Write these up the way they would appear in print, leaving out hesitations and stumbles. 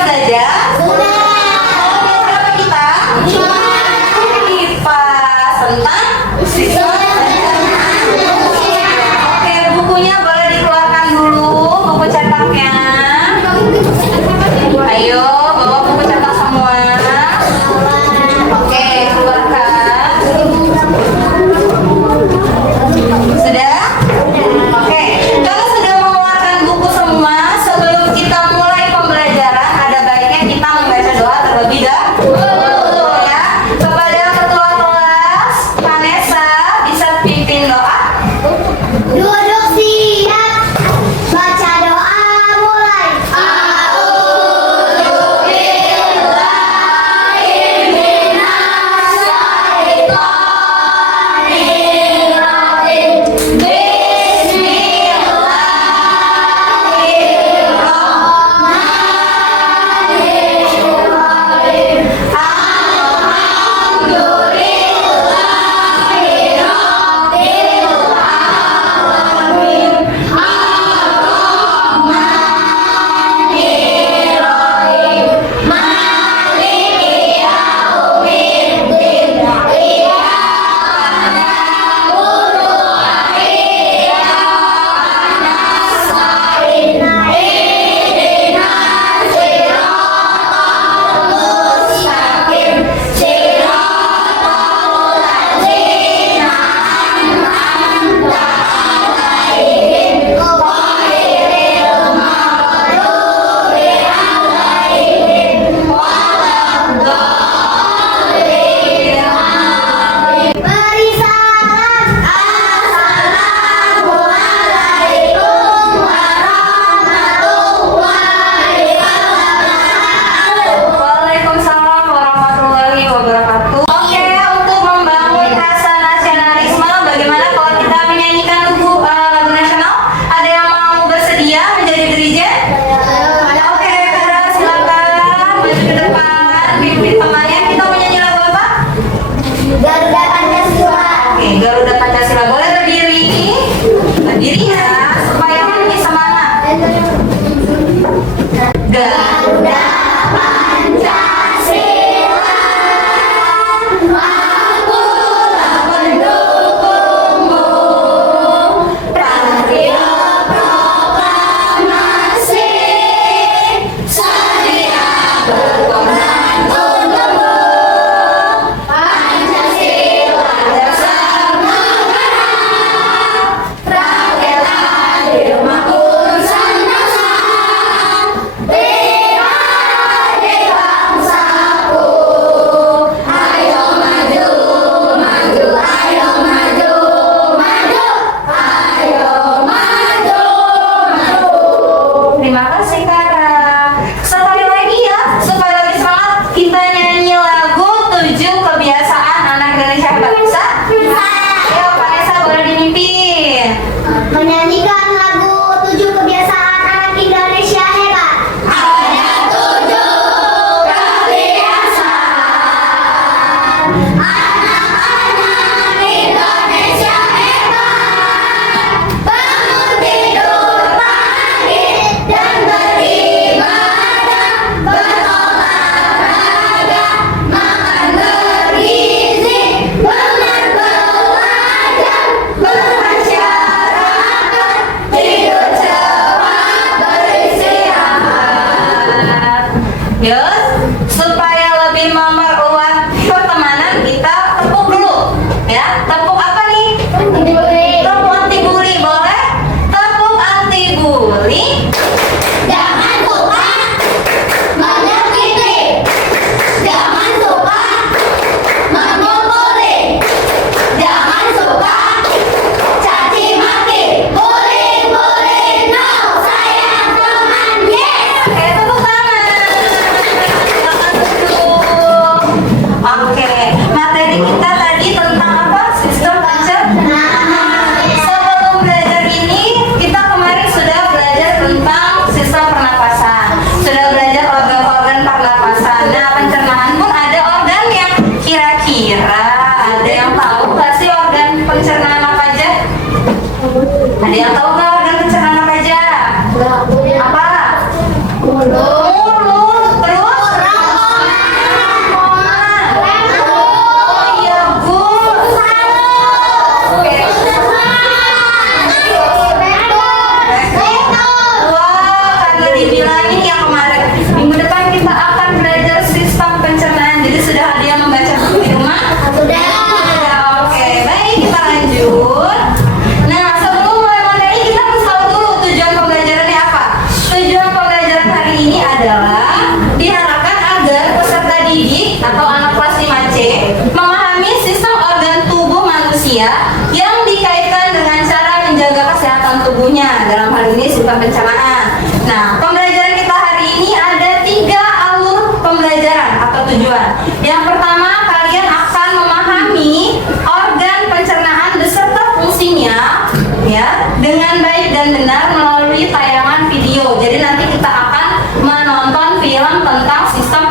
belajar? Sudah. Mau berapa kita? 5. IPA tentang siswa. Oke, bukunya boleh dikeluarkan dulu, buku cetaknya. Ayo, bawa buku cetak semua. Oke, keluarkan. Sudah? Oke, kalau sudah mengeluarkan buku semua, sebelum kita mulai pembelajaran, ada baiknya kita membaca doa terlebih dahulu ya. Kepada ketua kelas, Vanessa, bisa pimpin doa? Duduk siap, baca doa mulai. Beri salam. Assalamualaikum warahmatullahi wabarakatuh. Waalaikumsalam warahmatullahi wabarakatuh. Oke, untuk membangun rasa nasionalisme, bagaimana kalau kita menyanyikan lagu nasional? Ada yang mau bersedia menjadi dirijen? Oke, Kak, silakan maju ke depan, pimpin temannya. Kita mau nyanyi lagu apa? Garuda Pancasila. Oke, Garuda Pancasila. Boleh berdiri? Berdiri ya, supaya lebih semangat. Garuda Pancasila, aku mendukungmu. Karya proklamasi sedia berkomentar untukmu. Pancasila dasar negara, rakyat adil makmur sentosa. Bela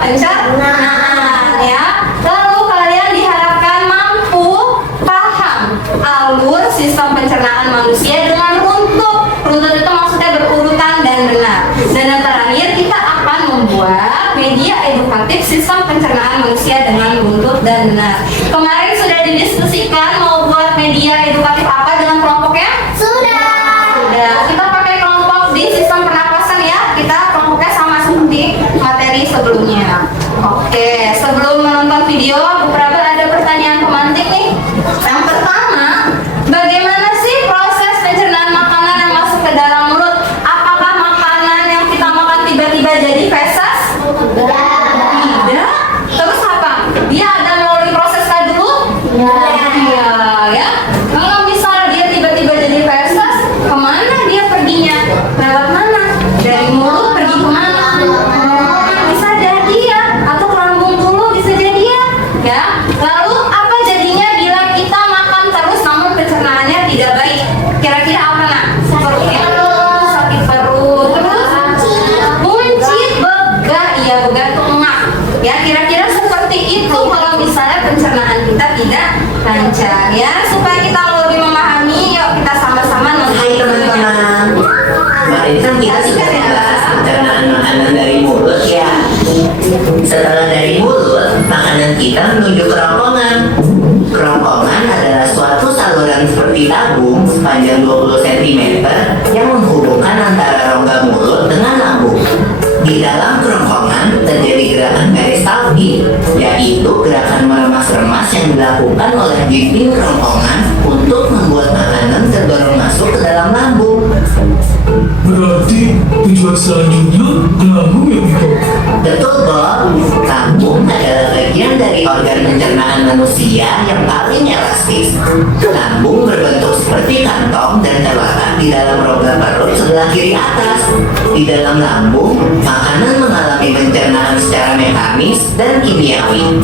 pencernaan ya. Lalu kalian diharapkan mampu paham alur sistem pencernaan manusia dengan runtut. Runtut itu maksudnya berurutan dan benar. Dan yang terakhir kita akan membuat media edukatif sistem pencernaan manusia dengan runtut dan benar. Kemarin sudah didiskusikan mau buat media edukatif apa dengan kelompoknya? Sudah. Sudah. Kita pakai kelompok di sistem pernapasan ya. Kita kelompoknya sama seperti materi sebelumnya. Oke, sebelum menonton video, Bu Praba ada pertanyaan pemantik nih. Yang pertama, bagaimana sih proses pencernaan makanan yang masuk ke dalam mulut? Apakah makanan yang kita makan tiba-tiba jadi feses? Tidak. Terus apa? Dia ada melalui proses kah dulu? Iya, ya. Kalau misal dia tiba-tiba jadi feses, kemana dia perginya? Lewat mana? Dari mulut pergi kemana? Bisa jadi ya, atau ke lambung dulu bisa jadi ya. Ya. Lalu apa jadinya bila kita makan terus namun pencernaannya tidak baik? Kira-kira apa nak? Sakit perut. Terus buncit, begah, iya begah tuh emak. Ya kira-kira seperti itu kalau misalnya pencernaan kita tidak lancar ya. Supaya kita lebih memahami, yuk kita sama-sama nonton Hai videonya. teman-teman, kemarin kan kita sudah membahas pencernaan makanan dari mulut ya. Setelah dari mulut, makanan kita menuju kerongkongan. Kerongkongan adalah suatu saluran seperti tabung sepanjang 20 cm yang menghubungkan antara rongga mulut dengan lambung. Di dalam kerongkongan terjadi gerakan peristaltik, yaitu gerakan meremas-remas yang dilakukan oleh dinding kerongkongan untuk membuat makanan tergorong masuk ke dalam lambung. Berarti tujuan selanjutnya ke lambung ya Biko? Betul Bob, lambung adalah bagian dari organ pencernaan manusia yang paling elastis. Lambung berbentuk seperti kantong dan terletak di dalam rongga perut sebelah kiri atas. Di dalam lambung, makanan mengalami pencernaan secara mekanis dan kimiawi.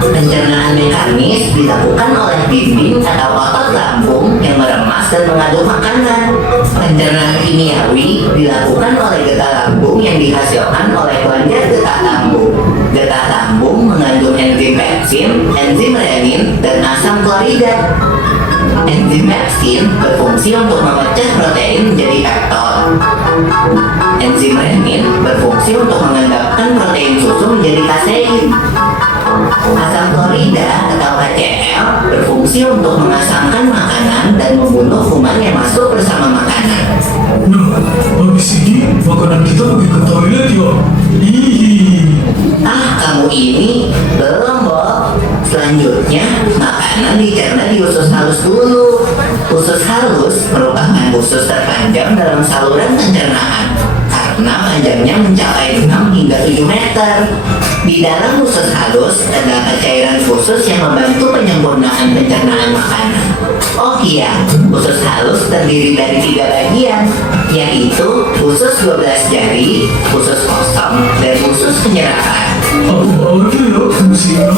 Pencernaan mekanis dilakukan oleh dinding atau otot lambung yang meremas dan mengaduk makanan. Pencernaan kimiawi dilakukan oleh getah lambung yang dihasilkan oleh kelenjar getah lambung. Getah lambung mengandung enzim pepsin, enzim renin, dan asam klorida. Enzim pepsin berfungsi untuk memecah protein menjadi peptol. Enzim renin berfungsi untuk mengendapkan protein susu menjadi kasein. Asam klorida atau HCl berfungsi untuk mengasamkan makanan dan membunuh kuman yang masuk bersama makanan. Nah, habis ini makanan kita pergi ke toilet ya? Hihi. Kamu ini belum, Bob. Selanjutnya, makanan dicerna di usus halus dulu. Usus halus merupakan usus terpanjang dalam saluran pencernaan karena panjangnya mencapai 6 hingga 7 meter. Di dalam usus halus terdapat cairan khusus yang membantu penyempurnaan pencernaan makanan. Oh iya, usus halus terdiri dari 3 bagian, yaitu usus 12 jari, usus kosong, dan usus penyerapan. Apa aja ya fungsinya?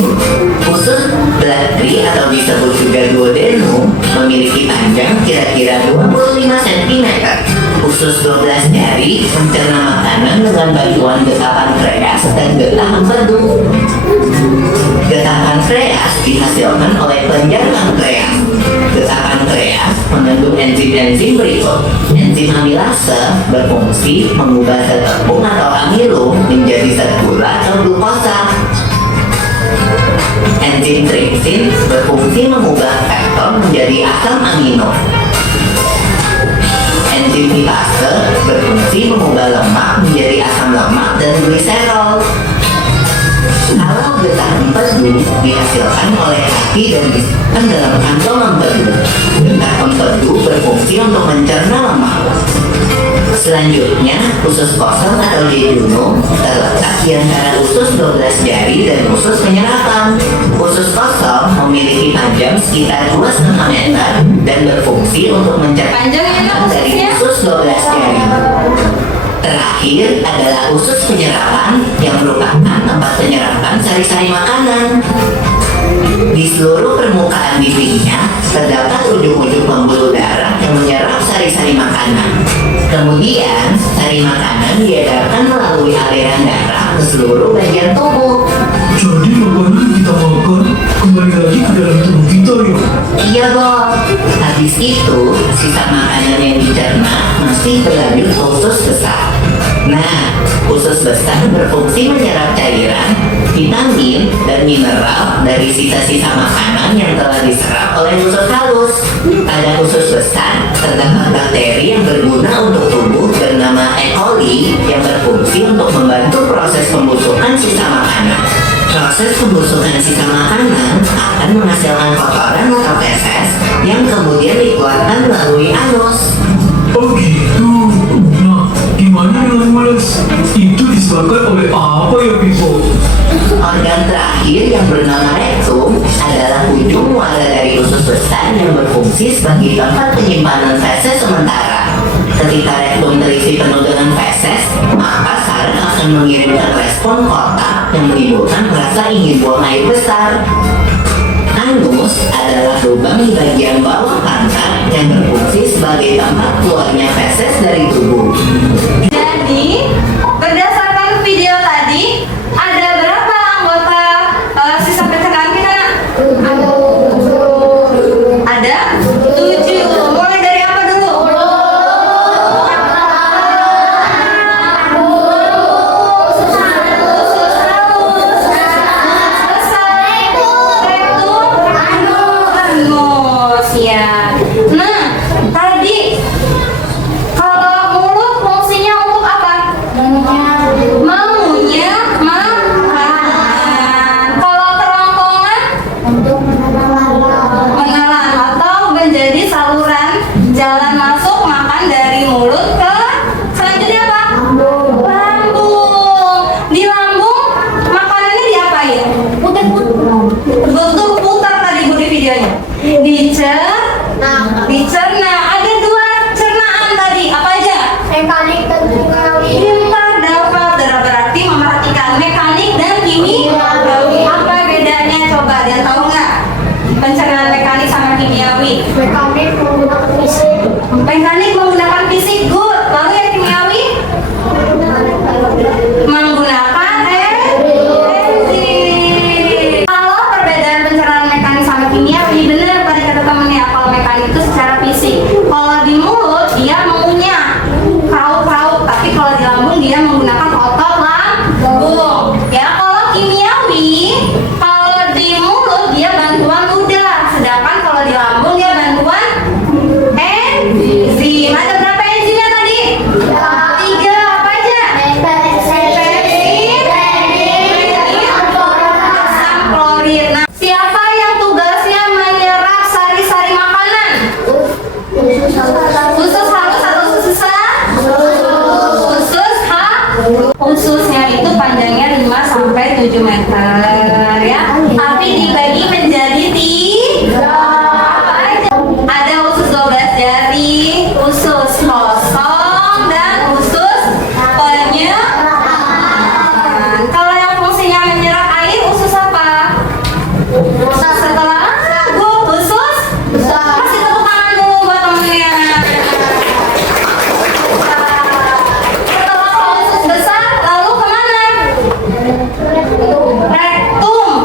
Usus belatri atau disebut juga duodenum memiliki panjang kira-kira 25 cm. Usus 12 jari mencerna makanan dengan bantuan getah pankreas dan getah empedu. Getah pankreas dihasilkan oleh kelenjar pankreas. Getah pankreas mengandung enzim-enzim berikut. Enzim amilase berfungsi mengubah zat tepung atau amilum menjadi zat gula atau glukosa. Enzim tripsin berfungsi mengubah peptol menjadi asam amino. Enzim lipase berfungsi mengubah lemak menjadi asam lemak dan gliserol. Kalau getah empedu dihasilkan oleh hati dan disimpan dalam kantong empedu. Getah empedu berfungsi untuk mencerna lemak. Selanjutnya, usus kosong atau jejunum terletak di antara usus 12 jari dan usus penyerapan. Usus kosong memiliki panjang sekitar 2,5 meter dan berfungsi untuk mencerna Panjang ya, Nak, dari ususnya? usus 12 jari. Terakhir adalah usus penyerapan yang merupakan tempat penyerapan sari-sari makanan. Di seluruh permukaan dindingnya terdapat ujung-ujung pembuluh darah yang menyerap sari-sari makanan. Kemudian, sari makanan diedarkan melalui aliran darah ke seluruh bagian tubuh. Jadi makanan yang kita makan kembali lagi ke dalam tubuh kita ya? Iya, Bob. Habis itu, sisa makanan yang dicerna masih berlanjut ke usus besar. Nah, usus besar berfungsi menyerap cairan, vitamin, dan mineral dari sisa-sisa makanan yang telah diserap oleh usus halus. Pada usus besar, terdapat bakteri yang berguna untuk tubuh bernama E. coli yang berfungsi untuk membantu proses pembusukan sisa makanan. Proses pembusukan sisa makanan akan menghasilkan kotoran atau feses yang kemudian dikeluarkan melalui anus. Oh gitu. Nah, gimana dengan mules? Itu disebabkan oleh apa ya, Pipo? Organ terakhir yang bernama rektum adalah ujung muara dari usus besar yang berfungsi sebagai tempat penyimpanan feses sementara. Ketika rektum terisi penuh dengan feses, maka saraf akan mengirimkan respon kotak yang menimbulkan rasa ingin buang air besar. Anus adalah lubang di bagian bawah pantat yang berfungsi sebagai tempat keluarnya feses dari tubuh. Jadi, berdasarkan video tadi, ada berapa anggota sistem pencernaan kita? Ada 7. Mulai dari apa dulu? Usus halus, besar, rektum, anus, ya. Nah, tadi kalau mulut fungsinya untuk apa? Mengunyah makanan. Kalau kerongkongan menelan atau menjadi saluran jalan masuk makan dari mulut ke selanjutnya apa? Lambung. Di lambung makanannya diapain? Bentuk putar tadi Bu di videonya. Dicerna. Ada 2 cernaan tadi. Apa aja? Pintar dapat berarti memerhatikan mekanik dan kimiawi. Apa bedanya coba? Dia tahu nggak? Pencernaan mekanik sama kimiawi. Mekanik menggunakan fisik, good. Lalu yang kimiawi menggunakan enzim. Kalau perbedaan pencernaan mekanik sama kimiawi, benar tadi kata temennya. Kalau mekanik itu secara fisik. Kalau di mulut dia mengunyah, krauk-krauk. Tapi kalau di lambung dia menggunakan otot lambung. Ya, kalau kimiawi, kalau di mulut dia bantuan ludah. Sedangkan kalau di lambung dia bantuan enzim. Ada berapa enzimnya tadi? 3. Apa aja? Asam klorid. Nah, siapa yang tugasnya menyerap sari-sari makanan? Usus halus atau usus besar? Ususnya itu panjangnya 5 sampai 7 meter ya. Tapi dibagi menjadi 3. Ada usus 12 jari, usus kosong, dan usus penyerapan. Kalau yang fungsinya menyerap air, usus apa? Setelah usus kasih tepuk tangan dulu buat temennya. Setelah usus besar, lalu kemana? Rektum.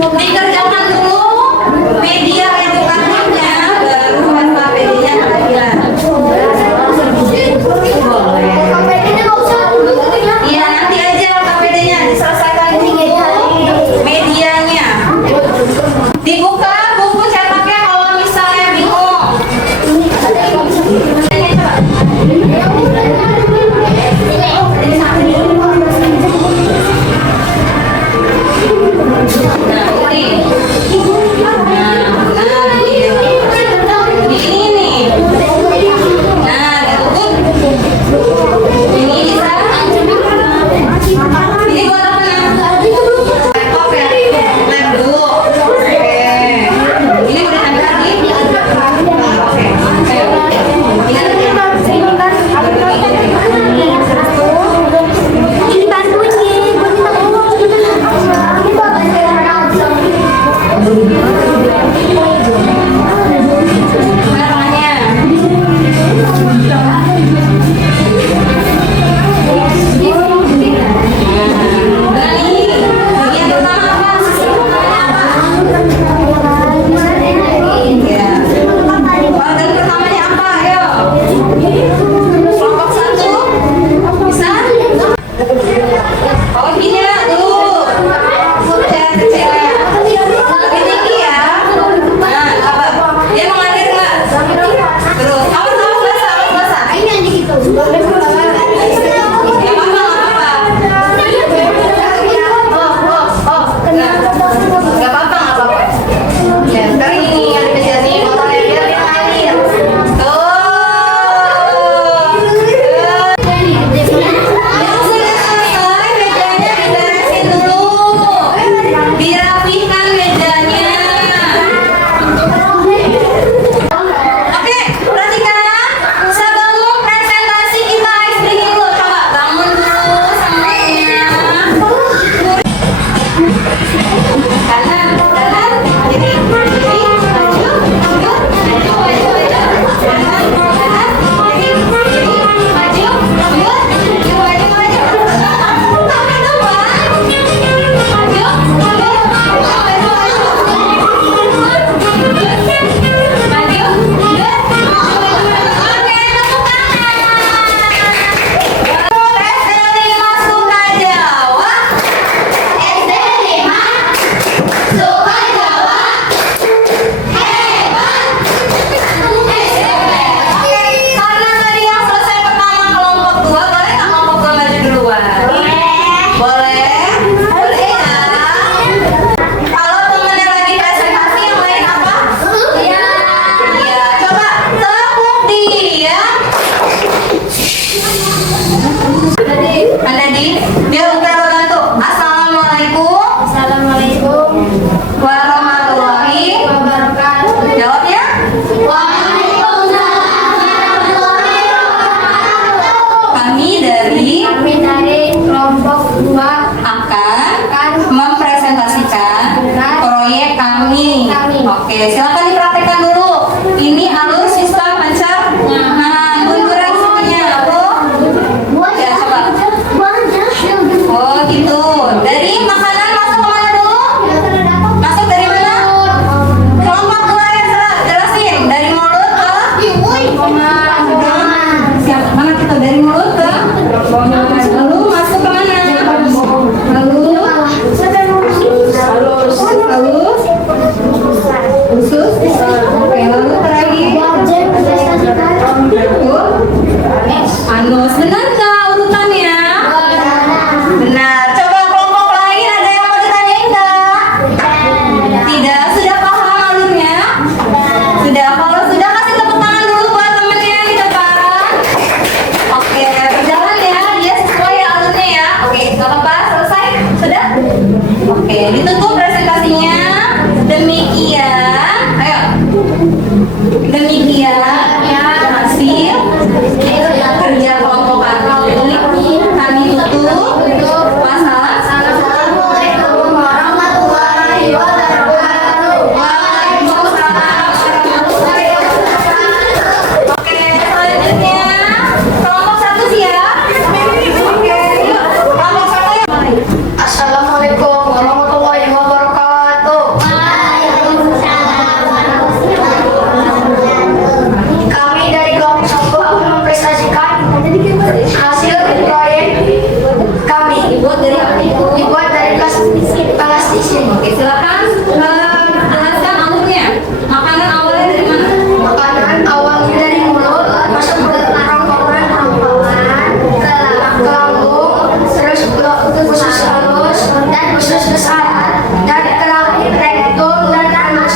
Dikerjakan dulu media edukatifnya, baru KPD-nya pelajaran. Iya, nanti aja KPD-nya diselesaikan dulu medianya. Dibuka buku cetaknya kalau misalnya bingung. Nah, ini. Ini nih. Nah, gitu. Ini bisa. Ini buat apa? Laptop ya? Lab dulu. Oke. Ini udah ada lagi? Oke. Oke, silakan dipraktekkan dulu. Ini alur sistem pencernaan. Bunturan semuanya aku. Ya, coba. Oh, gitu. Dari makanan masuk kemana dulu? Masuk dari mana? Kelompok dua ya, jelasin. Dari mulut ke? Siapa? Mana kita dari mulut ke? Lalu masuk ke mana? Lalu usus. Oke, lalu terakhir anus. Benar nggak urutannya? Benar. Coba kelompok lain ada yang mau ditanyain nggak? Tidak. Sudah paham alurnya? Sudah. Kalau sudah, kasih tepuk tangan dulu buat temennya di depan. Oke, berjalan ya. Dia sesuai alurnya ya. Oke, nggak apa-apa. Selesai? Sudah? Oke, ditutup presentasinya. Demikian, ayo. Demikian hasil kerja kelompok kami. Kami tutup. Assalamualaikum warahmatullahi wabarakatuh. Waalaikumsalam warahmatullahi wabarakatuh. Oke, selanjutnya kelompok satu siap. Oke, yuk. Kelompok satu yang Assalamualaikum warahmatullahi wabarakatuh. Silakan jelaskan alurnya. Makanan awalnya dari mana? Makanan awalnya dari mulut, masuk ke kerongkongan ke lambung, terus ke usus halus dan usus besar, dan terakhir rektum dan anus.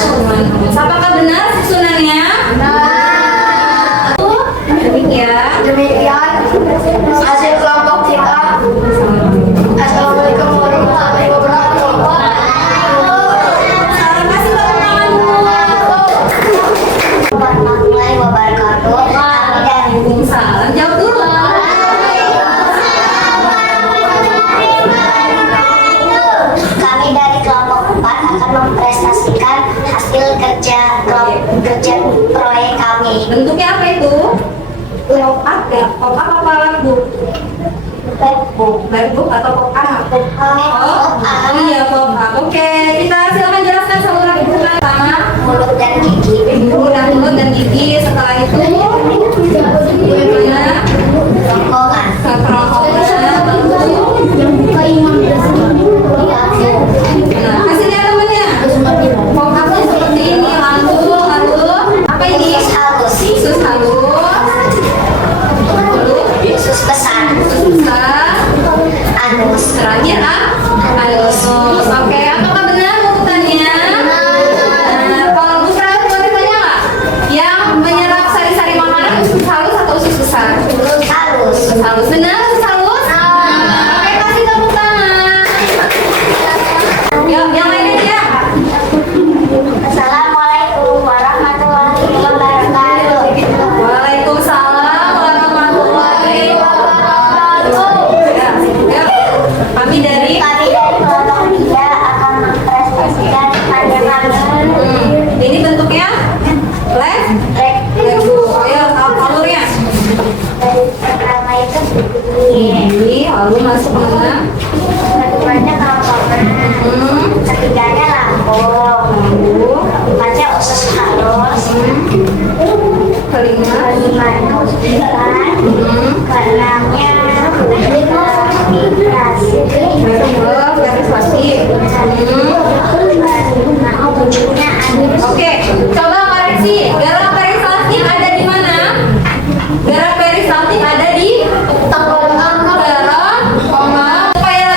Apakah benar susunannya? Demikian. Demikian hasil kelompok kita. Assalamualaikum warahmatullahi wabarakatuh. Salam kasih tepuk tangan dulu. Warahmatullahi wabarakatuh. Waalaikumsalam. Jawab dulu. Kami dari kelompok 4 akan mempresentasikan hasil kerja proyek kami. Bentuknya apa itu? Pop-up ya? Pop-up apa workbook? Workbook atau pop-up? Oh iya, pop-up. Oke, kita silakan jelaskan saluran hubungan sama Mulut dan gigi. mulut dan gigi. Setelah itu bagaimana? Kerongkongan. Ke kerongkongan. Nah, kasih lihat temennya. Pop-upnya seperti ini. Lalu apa ini? Usus halus. Usus halus. Lalu Usus besar. besar. Anus. Terakhir anus. Oke, apakah benar urutannya? Nah, kalau Busra boleh tanya nggak? Yang menyerap sari-sari makanan usus halus atau usus besar? Halus. Usus halus. Benar usus halus? Oke, kasih tepuk tangan. Yuk, yang lainnya dia. Assalamualaikum warahmatullahi wabarakatuh. Waalaikumsalam warahmatullahi wabarakatuh. Ya, yuk. Kami dari Kami dari kelompok 3 akan mempresentasikan pandangan ini bentuknya left, ayo alurnya. dari pertama itu begini. Ini lalu masuk mana? Keduanya kerongkongan. Ketiganya lambung. Lalu Keempatnya usus halus. kelima. Kelimanya usus besar. Keenamnya migrasi. Verifikasi. Ketujuhnya anus. Oke, coba koreksi. Garam peristaltik ada di mana? Garam peristaltik ada di garam, koma. Supaya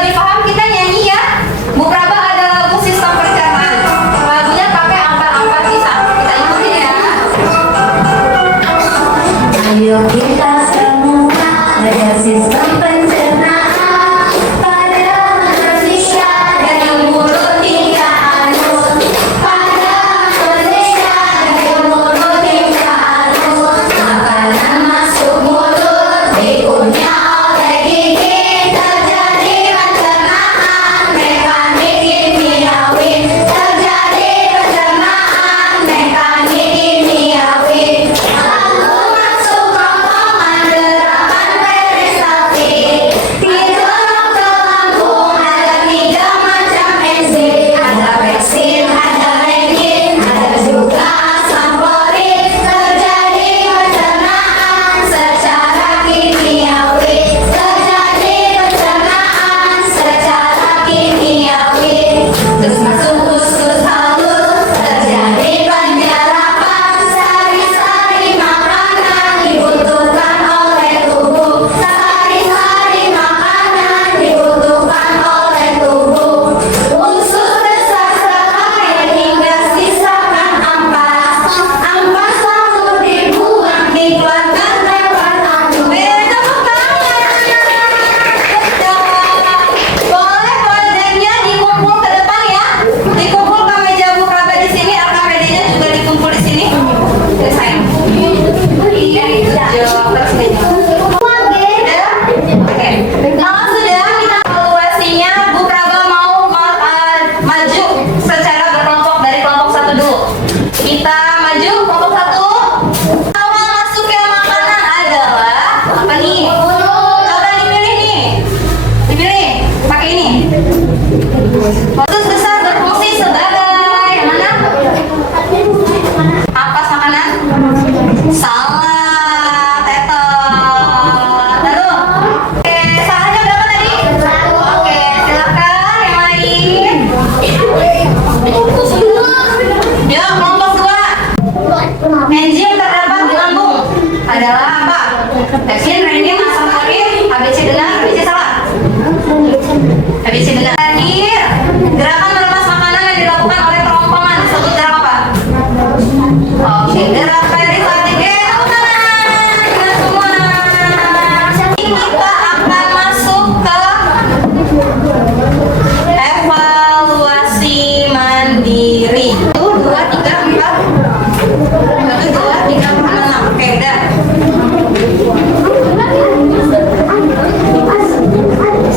2, 3, 4, 5, 6. Oke, udah.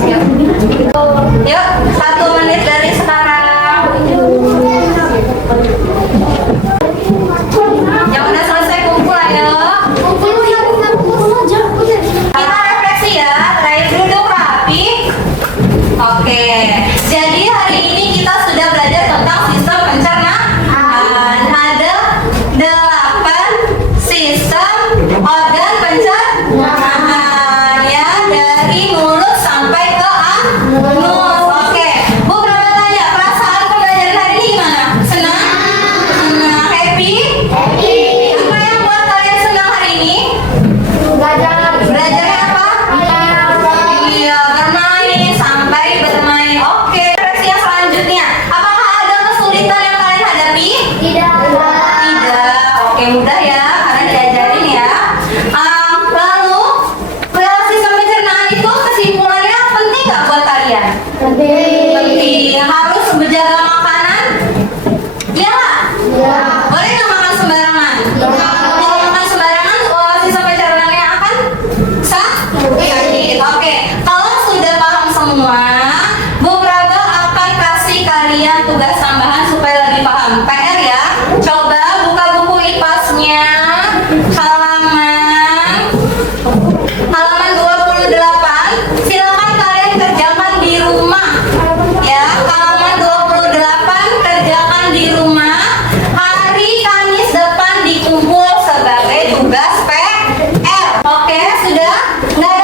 Siap. Yuk, 1 menit dari sekarang. Yang udah selesai kumpul ayo. Kita refleksi ya, terakhir duduk rapi. Oke, jadi hari ini kita sudah belajar tentang sistem pencernaan. Ada 8 sistem organ pencernaan ya, dari mulut sampai ke anus. Oke, Bu Prama tanya, perasaan pembelajaran hari ini gimana? Senang? Happy? Apa yang buat kalian senang hari ini? Belajarnya apa? Iya, bermain, sampai bermain. Oke, refleksi yang selanjutnya. Apakah ada kesulitan yang kalian hadapi? Tidak. Oke, mudah ya, karena diajarin ya. Lalu, sistem pencernaan itu kesimpulannya penting nggak buat kalian? Penting. Harus menjaga makanan? Iya nggak? Boleh nggak makan sembarangan? Kalau makan sembarangan, sistem pencernaannya akan sakit. Oke, kalau sudah paham semua, Bu Praba akan kasih kalian tugas tambahan supaya lebih paham. PR ya, coba buka buku IPAS-nya, halaman 28. Silakan kalian kerjakan di rumah. Ya, halaman 28 kerjakan di rumah. Hari Kamis depan dikumpul sebagai tugas PR. Oke, sudah? Nggak